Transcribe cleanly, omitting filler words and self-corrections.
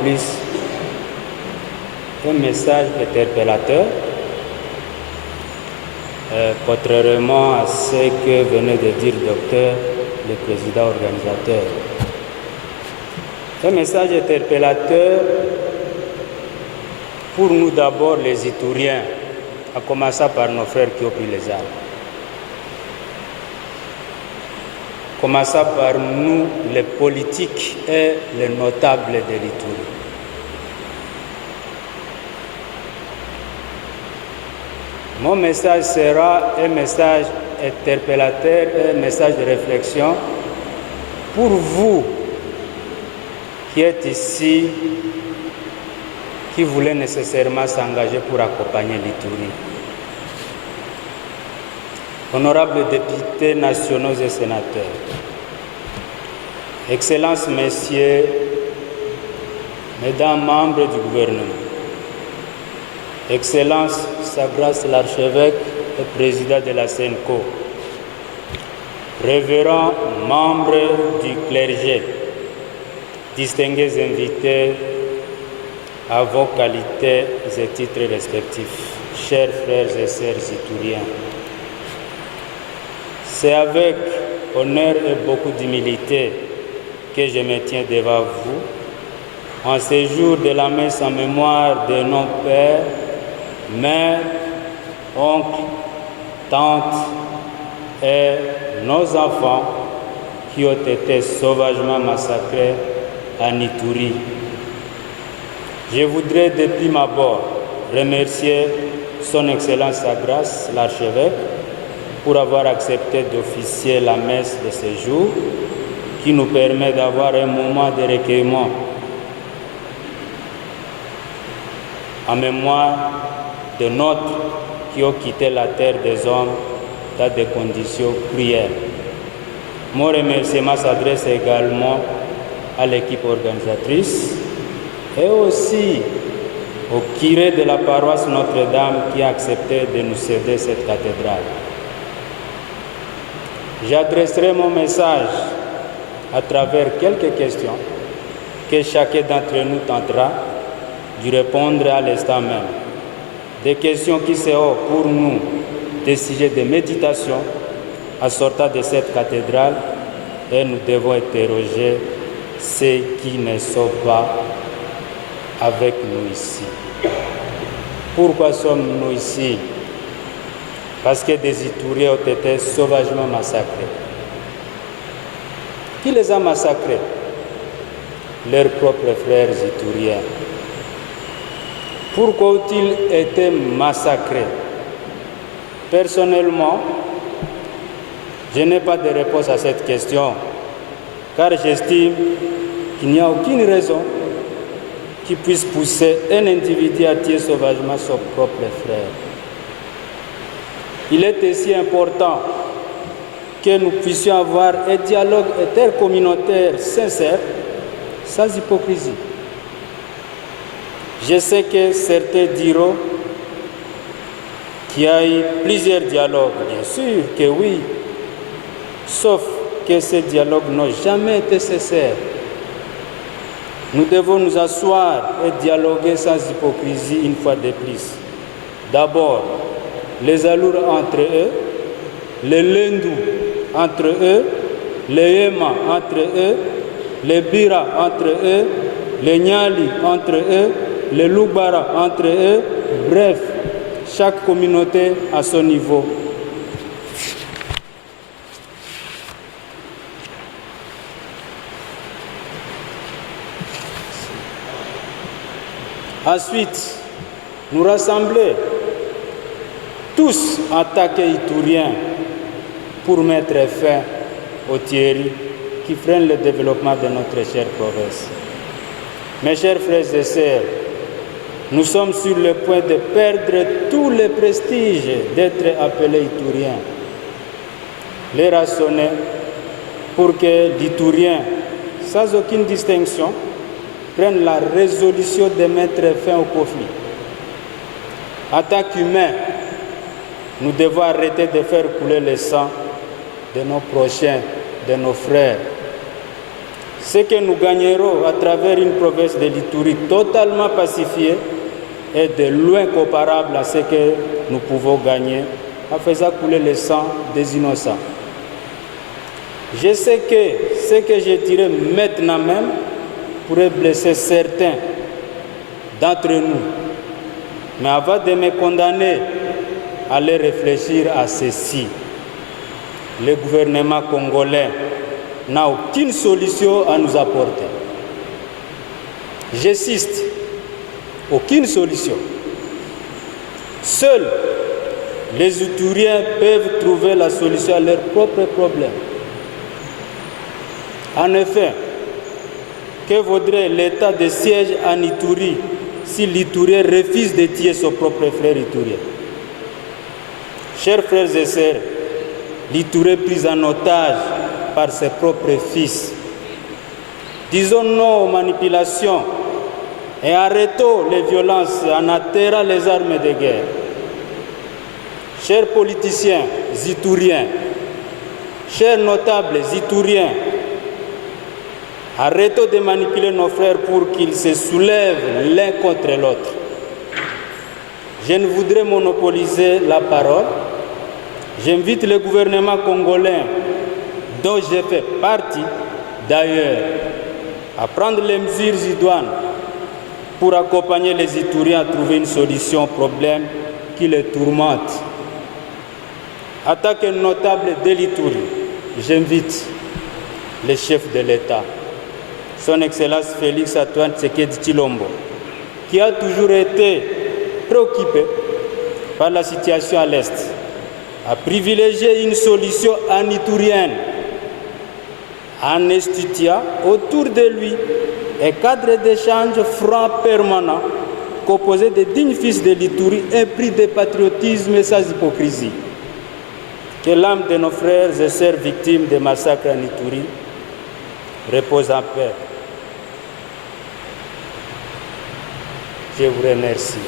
plus un message interpellateur, contrairement à ce que venait de dire le docteur, le président organisateur. Un message interpellateur pour nous d'abord les Itouriens, à commencer par nos frères qui ont pris les armes. Commençant par nous, les politiques et les notables de l'Itourie. Mon message sera un message interpellateur, un message de réflexion pour vous qui êtes ici, qui voulez nécessairement s'engager pour accompagner l'Itourie. Honorables députés nationaux et sénateurs, Excellences, Messieurs, Mesdames membres du gouvernement, Excellence, Sa Grâce l'Archevêque et Président de la CENCO, Révérends membres du clergé, distingués invités à vos qualités et titres respectifs, chers frères et sœurs itouriens, c'est avec honneur et beaucoup d'humilité que je me tiens devant vous en ce jour de la messe en mémoire de nos pères, mères, oncles, tantes et nos enfants qui ont été sauvagement massacrés en Itourie. Je voudrais de prime abord remercier Son Excellence Sa Grâce l'Archevêque pour avoir accepté d'officier la messe de ce jour qui nous permet d'avoir un moment de recueillement en mémoire de nôtres qui ont quitté la terre des hommes dans des conditions cruelles. Mon remerciement s'adresse également à l'équipe organisatrice et aussi au curé de la paroisse Notre-Dame qui a accepté de nous céder cette cathédrale. J'adresserai mon message à travers quelques questions que chacun d'entre nous tentera d'y répondre à l'instant même. Des questions qui seront pour nous des sujets de méditation en sortant de cette cathédrale et nous devons interroger ceux qui ne sont pas avec nous ici. Pourquoi sommes-nous ici? Parce que des Itouriens ont été sauvagement massacrés. Qui les a massacrés? Leurs propres frères Itouriens. Pourquoi ont-ils été massacrés? Personnellement, je n'ai pas de réponse à cette question, car j'estime qu'il n'y a aucune raison qui puisse pousser un individu à tuer sauvagement son propre frère. Il est aussi important que nous puissions avoir un dialogue intercommunautaire sincère, sans hypocrisie. Je sais que certains diront qu'il y a eu plusieurs dialogues. Bien sûr que oui, sauf que ces dialogues n'ont jamais été nécessaires. Nous devons nous asseoir et dialoguer sans hypocrisie une fois de plus. D'abord, les Alours entre eux, les Lendou entre eux, les Yema entre eux, les Bira entre eux, les Nyali entre eux, les Loubara entre eux, bref, chaque communauté à son niveau. Ensuite, nous rassembler tous en tant qu'Itouriens pour mettre fin aux tueries qui freinent le développement de notre chère province. Mes chers frères et sœurs, nous sommes sur le point de perdre tout le prestige d'être appelés Itouriens. Les raisonner pour que l'Itourien, sans aucune distinction, prenne la résolution de mettre fin au conflit. En tant qu'humains, nous devons arrêter de faire couler le sang de nos prochains, de nos frères. Ce que nous gagnerons à travers une province de l'Ituri totalement pacifiée est de loin comparable à ce que nous pouvons gagner en faisant couler le sang des innocents. Je sais que ce que je dirai maintenant même pourrait blesser certains d'entre nous. Mais avant de me condamner, allez réfléchir à ceci. Le gouvernement congolais n'a aucune solution à nous apporter. J'insiste, aucune solution. Seuls les Ituriens peuvent trouver la solution à leurs propres problèmes. En effet, que vaudrait l'état de siège en Ituri si l'Iturien refuse de tuer son propre frère Iturien? Chers frères et sœurs, l'Ituri est pris en otage par ses propres fils. Disons non aux manipulations et arrêtons les violences en atterrant les armes de guerre. Chers politiciens ituriens, chers notables ituriens, arrêtons de manipuler nos frères pour qu'ils se soulèvent l'un contre l'autre. Je ne voudrais monopoliser la parole. J'invite le gouvernement congolais, dont je fais partie d'ailleurs, à prendre les mesures idoines pour accompagner les Ituriens à trouver une solution au problème qui les tourmente. En tant que notable de l'Ituri, j'invite le chef de l'État, son Excellence Félix Antoine Tshisekedi Tshilombo, qui a toujours été préoccupé par la situation à l'Est, à privilégier une solution aniturienne en instituant autour de lui un cadre d'échange franc permanent composé de dignes fils de l'Ituri épris de patriotisme et sans hypocrisie. Que l'âme de nos frères et sœurs victimes des massacres en Ituri repose en paix. Je vous remercie.